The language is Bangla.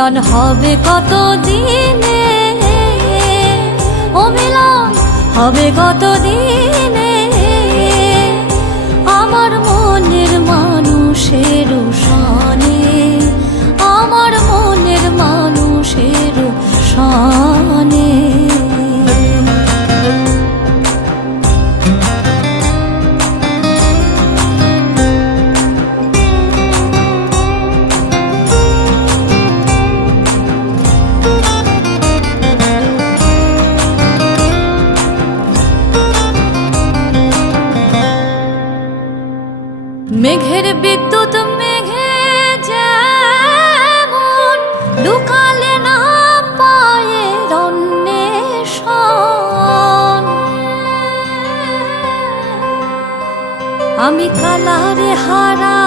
মিলন হবে কত দিনে, ও মিলন হবে কত দিনে, আমার মনের মানুষের সনে, আমার মনের মানুষের সনে। মেঘের বিদ্যুৎ মেঘে যেমন লুকালে না পায়ের অন্বেষণ, আমি কালারে হারা